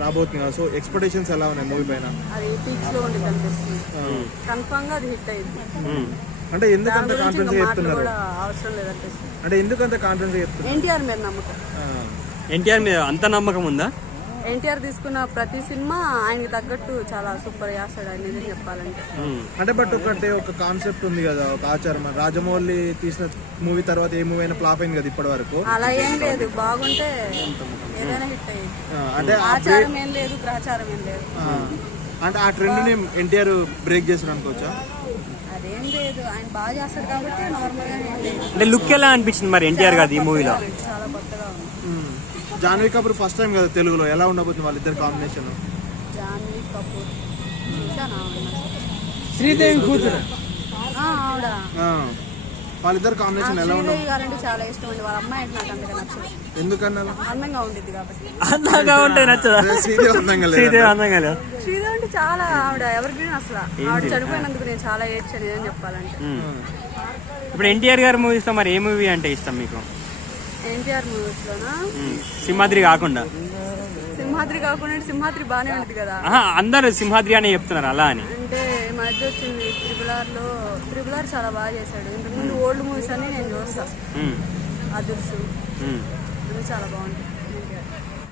రాబోతుంది కదా, so expectations ఎలా ఉన్నాయి మూవీ పైన? అది పీక్స్ లో ఉండి కనిపిస్తుంది, కన్ఫర్మ్ గా అది హిట్ అయింది. అంటే ఎందుకంత కాన్ఫిడెన్స్ చెప్తున్నారు? అవసరం లేదనిపిస్తుంది. అంటే ఎందుకంత కాన్ఫిడెన్స్ చెప్తున్నారు? ఎన్టీఆర్ మీద నమ్మకం. ఎన్టీఆర్ మీద అంత నమ్మకం ఉందా? ఎన్టీఆర్ తీసుకున్న ప్రతి సినిమా ఆయనకి తగ్గట్టు చాలా సూపర్ చేస్తాడు ఆయన, నిజం చెప్పాలంటే. అంటే బట్ ఒక కాన్సెప్ట్ ఉంది కదా, ఒక ఆచారం. రాజమౌళి తీసిన మూవీ తర్వాత ఏ మూవీ అయినా ఫ్లాప్ అయింది కదా ఇప్పటి వరకు. అలా ఏం లేదు, బాగుంటే ఏదైనా హిట్ అయ్యింది. అంటే ఆచారం ఏం లేదు, గ్రహచారం ఏం లేదు. అంటే ఆ ట్రెండ్ ని ఎన్టీఆర్ బ్రేక్ చేస్తాడు అనుకోవచ్చా? అదేం లేదు, ఆయన బాగా చేస్తాడు కాబట్టి నార్మల్ గా. అంటే లుక్ ఎలా అనిపించింది మరి ఎన్టీఆర్ గారు ఈ మూవీలో? చాలా కొత్తగా ఉంది. జాన్వీ కపూర్ ఫస్ట్ టైం కదా తెలుగులో, ఎలా ఉండబోతుంది వాళ్ళిద్దరు కాంబినేషన్? జాన్వీ కపూర్ చూసానా? శ్రీదేవి కూతురు ఆవిడ. వాళ్ళిద్దరు కాంబినేషన్ ఎలా ఉండదు? శ్రీదేవి గారంటే చాలా ఇష్టం అండి, వాళ్ళ అమ్మాయి అంటే నాకు అంతగా నచ్చదు. ఎందుకన్నా? అందంగా ఉండిద్ది కాబట్టి. అందంగా ఉంటే నచ్చదా? శ్రీదేవి అందంగా లేదు. శ్రీదేవి అందంగా లేదు. శ్రీదేవి అంటే చాలా ఆవిడ ఎవర్ గ్రీన్ అసలు. ఆవిడ చనిపోయినందుకు నేను చాలా ఏడ్చాను అని చెప్పాలంటే. ఇప్పుడు ఎన్టీఆర్ గారి మూవీస్ లో మరి ఏ మూవీ అంటే ఇష్టం మీకు? ఎన్టీఆర్ మూవీస్ లోనా? సింహాద్రి కాకుండా. సింహాద్రి కాకుండా సింహాద్రి బానే ఉంటుంది కదా. అందరు సింహాద్రి అనే చెప్తున్నారు, అలా అని. అంటే ఈ మధ్య వచ్చింది త్రిబుల్ ఆర్ చాలా బాగా చేశాడు. ఇంతకుముందు ఓల్డ్ మూవీస్ అన్ని నేను చూస్తా, అదుర్సు చాలా బాగుంటుంది.